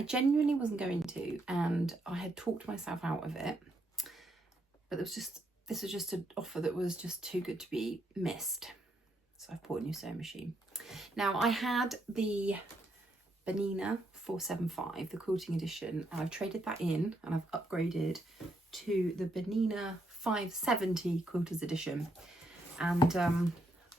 I genuinely wasn't going to, and I had talked myself out of it, but this was just an offer that was just too good to be missed. So I've bought a new sewing machine. Now, I had the Bernina 475, the quilting edition, and I've traded that in and I've upgraded to the Bernina 570 quilters edition. And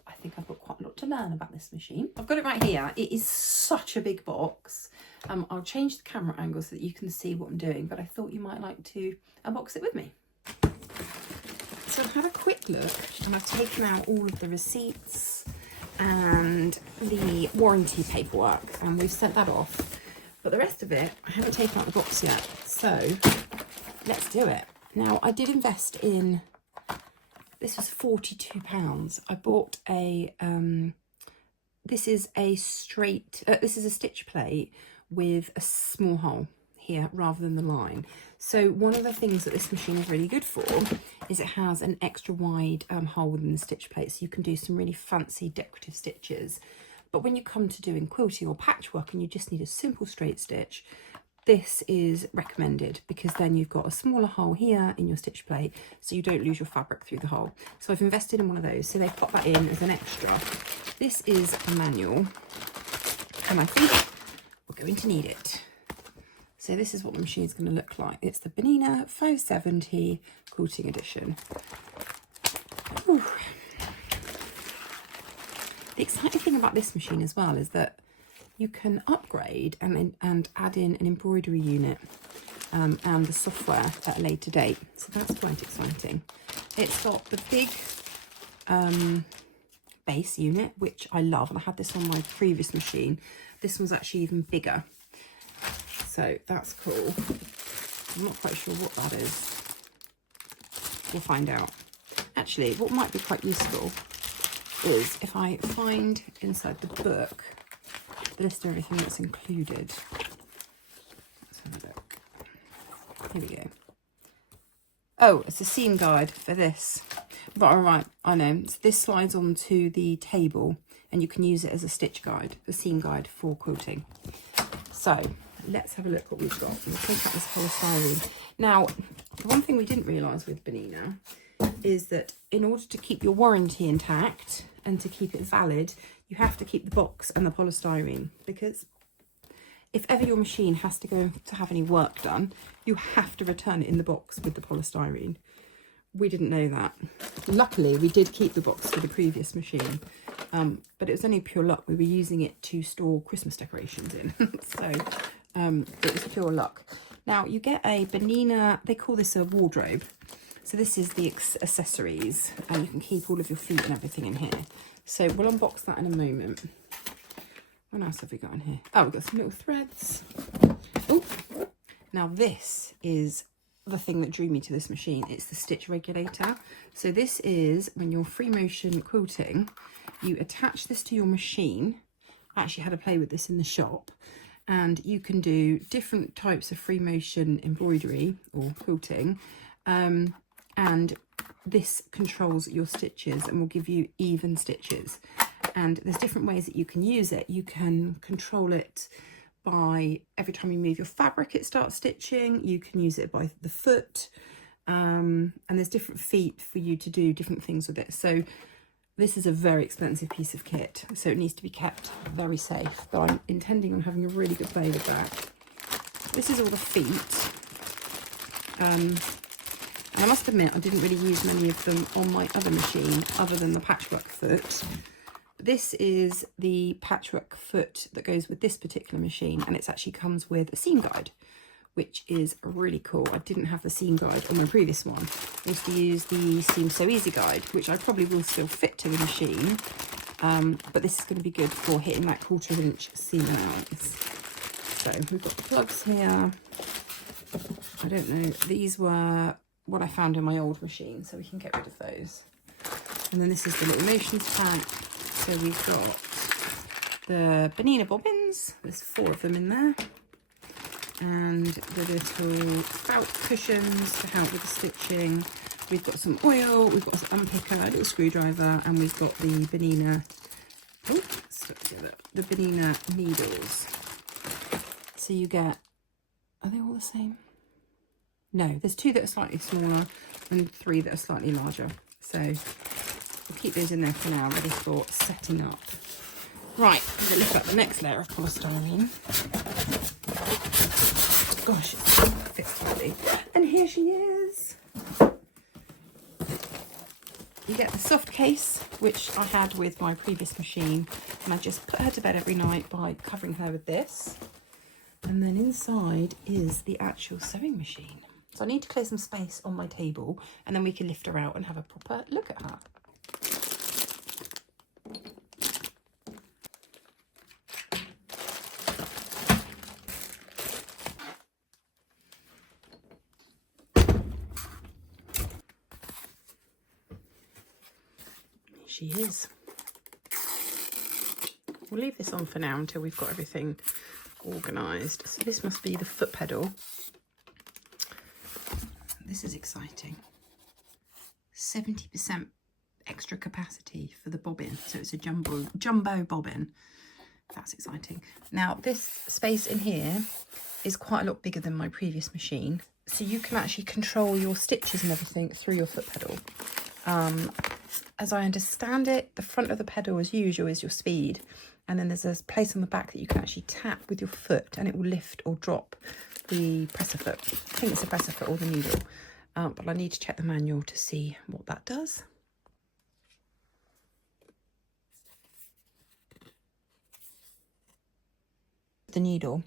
I think I've got quite a lot to learn about this machine. I've got it right here. It is such a big box. I'll change the camera angle so that you can see what I'm doing, but I thought you might like to unbox it with me. So I've had a quick look and I've taken out all of the receipts and the warranty paperwork, and we've sent that off. But the rest of it, I haven't taken out the box yet. So let's do it. Now, I did invest in, this was £42. I bought a, this is a stitch plate with a small hole here rather than the line. So one of the things that this machine is really good for is it has an extra wide hole within the stitch plate, so you can do some really fancy decorative stitches. But when you come to doing quilting or patchwork and you just need a simple straight stitch, this is recommended, because then you've got a smaller hole here in your stitch plate so you don't lose your fabric through the hole. So I've invested in one of those, so they pop that in as an extra. This is a manual and I think we're going to need it. So this is what the machine is going to look like. It's the Bernina 570 quilting edition. Whew. The exciting thing about this machine as well is that you can upgrade and add in an embroidery unit and the software at a later date. So that's quite exciting. It's got the big base unit, which I love, and I had this on my previous machine. This one's actually even bigger. So that's cool. I'm not quite sure what that is. We'll find out. Actually, what might be quite useful is if I find inside the book the list of everything that's included. Let's have a look. Here we go. Oh, it's a seam guide for this. Right, all right, I know. So this slides onto the table and you can use it as a stitch guide, a seam guide for quilting. So let's have a look what we've got. We'll take out this polystyrene. Now, the one thing we didn't realise with Bernina is that in order to keep your warranty intact and to keep it valid, you have to keep the box and the polystyrene, because if ever your machine has to go to have any work done, you have to return it in the box with the polystyrene. We didn't know that. Luckily, we did keep the box for the previous machine, but it was only pure luck. We were using it to store Christmas decorations in, so it was pure luck. Now, you get a Bernina, they call this a wardrobe. So this is the accessories, and you can keep all of your feet and everything in here. So we'll unbox that in a moment. What else have we got in here? Oh, we've got some little threads. Oh, now this is the thing that drew me to this machine. It's the stitch regulator. So this is when you're free motion quilting, you attach this to your machine. I actually had a play with this in the shop, and you can do different types of free motion embroidery or quilting, and this controls your stitches and will give you even stitches. And there's different ways that you can use it. You can control it by every time you move your fabric it starts stitching. You can use it by the foot, and there's different feet for you to do different things with it. So this is a very expensive piece of kit, so it needs to be kept very safe, but I'm intending on having a really good play with that. This is all the feet, and I must admit I didn't really use many of them on my other machine other than the patchwork foot. This is the patchwork foot that goes with this particular machine, and it actually comes with a seam guide, which is really cool. I didn't have the seam guide on my previous one. I used to use the Seam So Easy guide, which I probably will still fit to the machine, but this is going to be good for hitting that 1/4 inch seam allowance. So we've got the plugs here. I don't know, these were what I found in my old machine, so we can get rid of those. And then this is the little motions pack. So we've got the Bernina bobbins, there's 4 of them in there, and the little felt cushions to help with the stitching. We've got some oil, we've got some unpicker, a little screwdriver, and we've got the Bernina, the Bernina needles. So you get Are they all the same? No, there's 2 that are slightly smaller and 3 that are slightly larger. So we'll keep those in there for now, ready for setting up. Right, I'm going to lift up the next layer of polystyrene. Gosh, it fits tightly. And here she is. You get the soft case, which I had with my previous machine, and I just put her to bed every night by covering her with this. And then inside is the actual sewing machine. So I need to clear some space on my table, and then we can lift her out and have a proper look at her. Here she is. We'll leave this on for now until we've got everything organised. So this must be the foot pedal. This is exciting. 70% extra capacity for the bobbin. So it's a jumbo bobbin. That's exciting. Now this space in here is quite a lot bigger than my previous machine. So you can actually control your stitches and everything through your foot pedal. As I understand it, the front of the pedal as usual is your speed. And then there's a place on the back that you can actually tap with your foot and it will lift or drop the presser foot. I think it's the presser foot or the needle. But I need to check the manual to see what that does. The needle.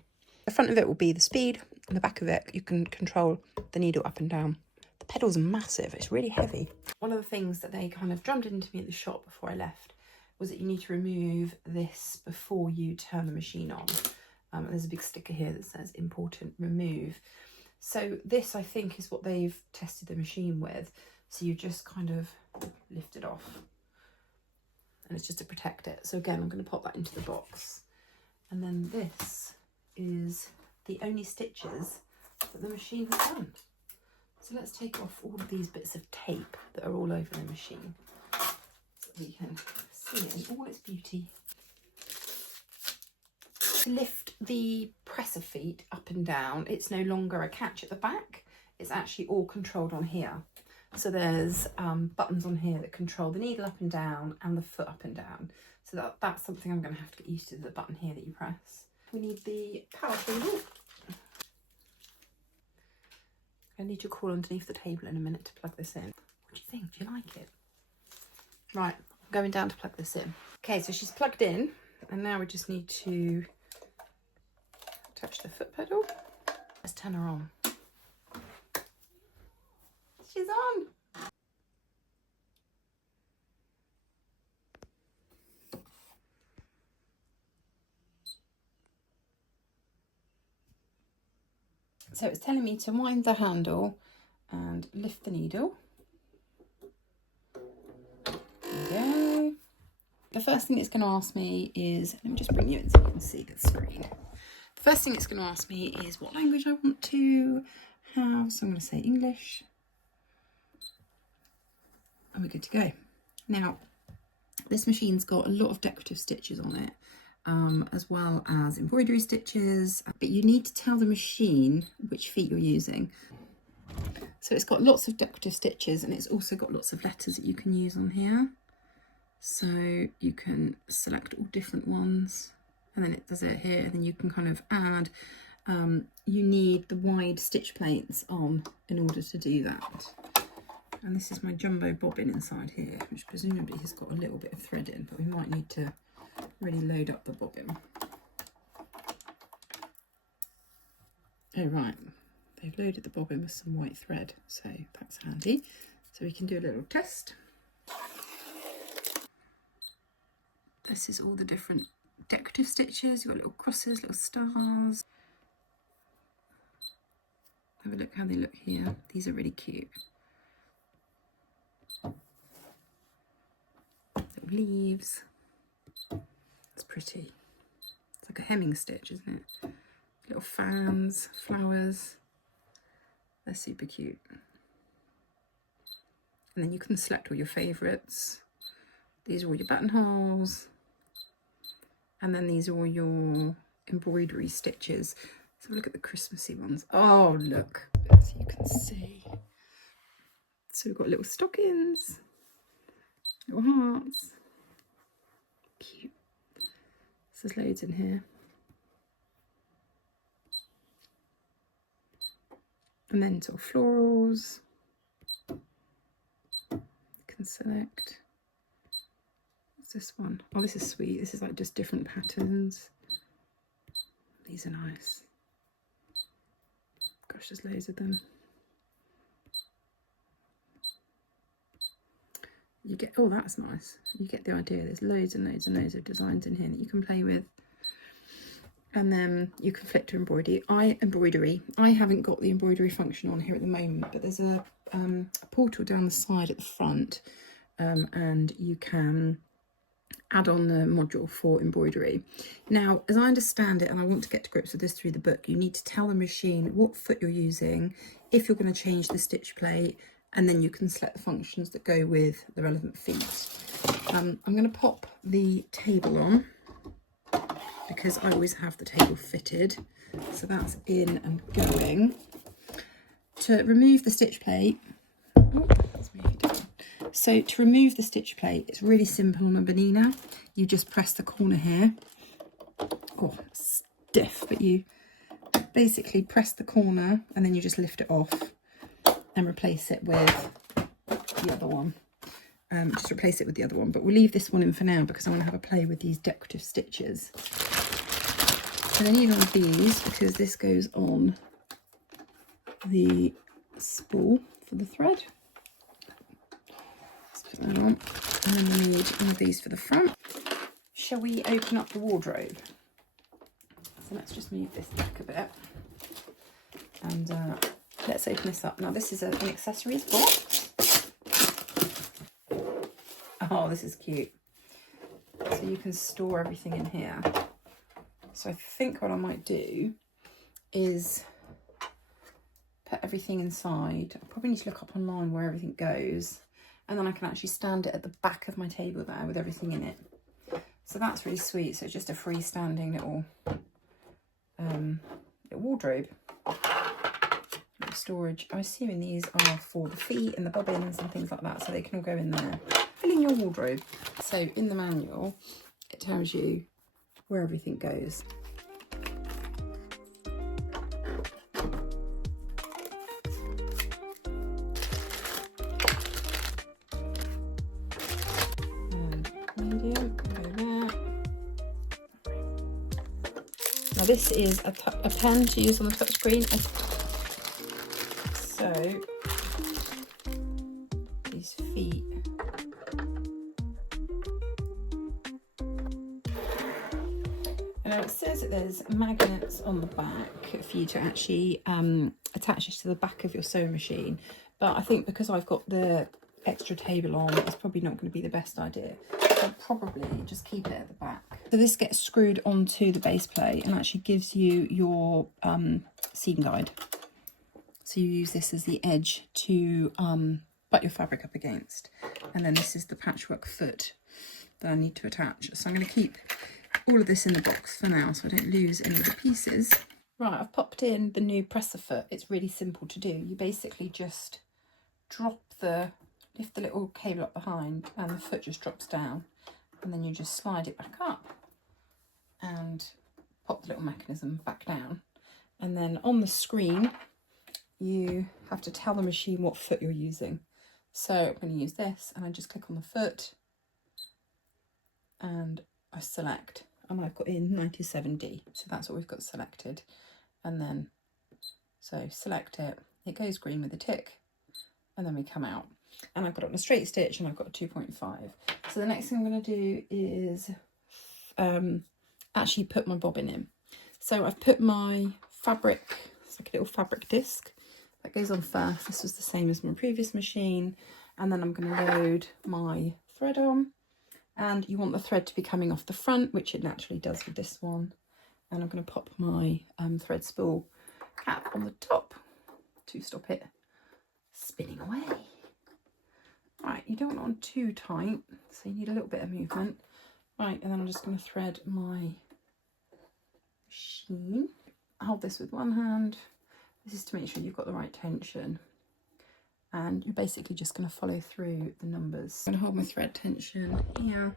The front of it will be the speed, and the back of it you can control the needle up and down. The pedal's massive, it's really heavy. One of the things that they kind of drummed into me at the shop before I left was that you need to remove this before you turn the machine on. There's a big sticker here that says important remove. So this I think is what they've tested the machine with. So you just kind of lift it off and it's just to protect it. So again, I'm going to pop that into the box. And then this is the only stitches that the machine has done. So let's take off all of these bits of tape that are all over the machine so we can see it in all its beauty. To lift the presser feet up and down, it's no longer a catch at the back. It's actually all controlled on here. So there's buttons on here that control the needle up and down and the foot up and down. So that's something I'm going to have to get used to, the button here that you press. We need the power cable. I need to crawl underneath the table in a minute to plug this in. What do you think? Do you like it? Right, I'm going down to plug this in. Okay, so she's plugged in, and now we just need to attach the foot pedal. Let's turn her on. She's on. So it's telling me to wind the handle and lift the needle. There we go. The first thing it's going to ask me is, let me just bring you in so you can see the screen. The first thing it's going to ask me is what language I want to have. So I'm going to say English. And we're good to go. Now, this machine's got a lot of decorative stitches on it. As well as embroidery stitches, but you need to tell the machine which feet you're using. So it's got lots of decorative stitches and it's also got lots of letters that you can use on here. So you can select all different ones and then it does it here, and then you can kind of add, you need the wide stitch plates on in order to do that. And this is my jumbo bobbin inside here, which presumably has got a little bit of thread in, but we might need to really load up the bobbin. Oh right, they've loaded the bobbin with some white thread, so that's handy. So we can do a little test. This is all the different decorative stitches. You've got little crosses, little stars. Have a look how they look here. These are really cute. Little leaves. It's pretty. It's like a hemming stitch, isn't it? Little fans, flowers. They're super cute. And then you can select all your favourites. These are all your buttonholes. And then these are all your embroidery stitches. Let's have a look at the Christmassy ones. Oh, look, so you can see. So we've got little stockings, little hearts. Cute. So there's loads in here. And then sort of florals. You can select. What's this one? Oh, this is sweet. This is like just different patterns. These are nice. Gosh, there's loads of them. You get, oh, that's nice. You get the idea. There's loads and loads and loads of designs in here that you can play with. And then you can flip to embroidery. I haven't got the embroidery function on here at the moment, but there's a portal down the side at the front, and you can add on the module for embroidery. Now, as I understand it, and I want to get to grips with this through the book, you need to tell the machine what foot you're using, if you're going to change the stitch plate, and then you can select the functions that go with the relevant feet. I'm going to pop the table on, because I always have the table fitted. So that's in and going. To remove the stitch plate, so to remove the stitch plate, it's really simple on a Bernina. You just press the corner here. Oh, stiff, but you basically press the corner and then you just lift it off and replace it with the other one. Just replace it with the other one, but we'll leave this one in for now because I want to have a play with these decorative stitches. So I need one of these because this goes on the spool for the thread. Let's put that on. And then we need one of these for the front. Shall we open up the wardrobe? So let's just move this back a bit. And let's open this up. Now this is an accessories box. Oh, this is cute. So you can store everything in here. So I think what I might do is put everything inside. I probably need to look up online where everything goes. And then I can actually stand it at the back of my table there with everything in it. So that's really sweet. So it's just a freestanding little wardrobe. Little storage. I'm assuming these are for the feet and the bobbins and things like that. So they can all go in there. Fill in your wardrobe. So in the manual, it tells you where everything goes. And medium, go there. Now this is a pen to use on the touchscreen. So these feet. Now it says that there's magnets on the back for you to actually attach this to the back of your sewing machine. But I think because I've got the extra table on, it's probably not going to be the best idea. So I'll probably just keep it at the back. So this gets screwed onto the base plate and actually gives you your seam guide. So you use this as the edge to butt your fabric up against. And then this is the patchwork foot that I need to attach. So I'm going to keep all of this in the box for now so I don't lose any of the pieces. Right, I've popped in the new presser foot. It's really simple to do. You basically just lift the little cable up behind and the foot just drops down, and then you just slide it back up and pop the little mechanism back down. And then on the screen you have to tell the machine what foot you're using. So I'm going to use this and I just click on the foot and I select, and I've got in 97D, so that's what we've got selected. And then so select it, it goes green with a tick, and then we come out, and I've got it on a straight stitch and I've got a 2.5. So the next thing I'm going to do is actually put my bobbin in. So I've put my fabric, it's like a little fabric disc that goes on first. This was the same as my previous machine, and then I'm going to load my thread on. And you want the thread to be coming off the front, which it naturally does with this one. And I'm going to pop my thread spool cap on the top to stop it spinning away. Right, you don't want it on too tight, so you need a little bit of movement. Right, and then I'm just going to thread my machine. hold this with one hand. This is to make sure you've got the right tension. And you're basically just going to follow through the numbers. I'm going to hold my thread tension here.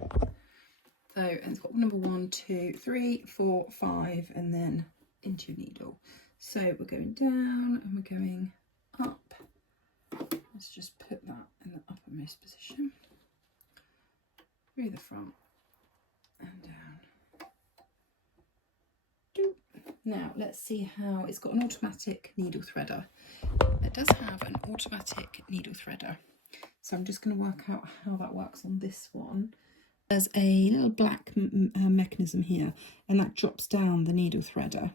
So, and it's got number 1, 2, 3, 4, 5, and then into your needle. So we're going down and we're going up. Let's just put that in the uppermost position. Through the front and down. Now let's see how it's got an automatic needle threader. It does have an automatic needle threader. So I'm just going to work out how that works on this one. There's a little black mechanism here, and that drops down the needle threader.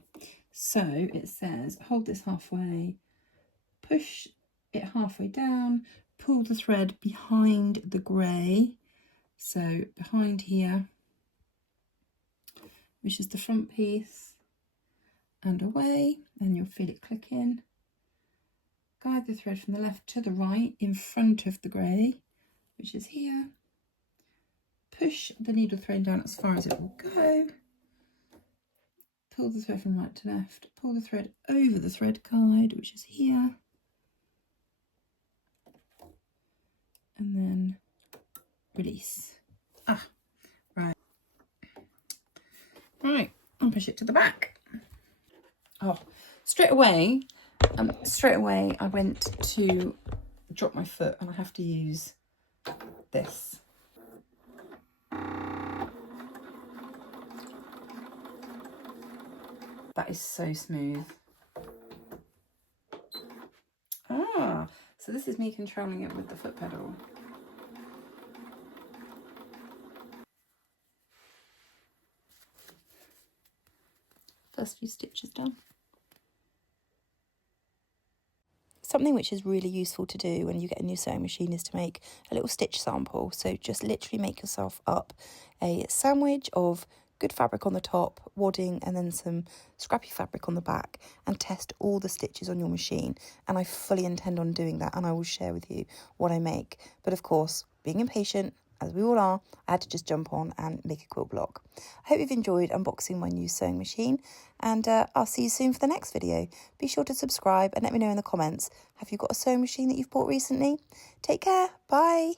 So it says hold this halfway, push it halfway down, pull the thread behind the grey, so behind here, which is the front piece, and away, and you'll feel it click in. Guide the thread from the left to the right in front of the grey, which is here. Push the needle thread down as far as it will go. Pull the thread from right to left. Pull the thread over the thread guide, which is here. And then release. Right. Right, I'll push it to the back. Oh, straight away I went to drop my foot and I have to use this. That is so smooth. So this is me controlling it with the foot pedal. First few stitches done. Something which is really useful to do when you get a new sewing machine is to make a little stitch sample. So just literally make yourself up a sandwich of good fabric on the top, wadding, and then some scrappy fabric on the back, and test all the stitches on your machine. And I fully intend on doing that, and I will share with you what I make. But of course, being impatient, as we all are, I had to just jump on and make a quilt block. I hope you've enjoyed unboxing my new sewing machine, and I'll see you soon for the next video. Be sure to subscribe and let me know in the comments, have you got a sewing machine that you've bought recently? Take care, bye!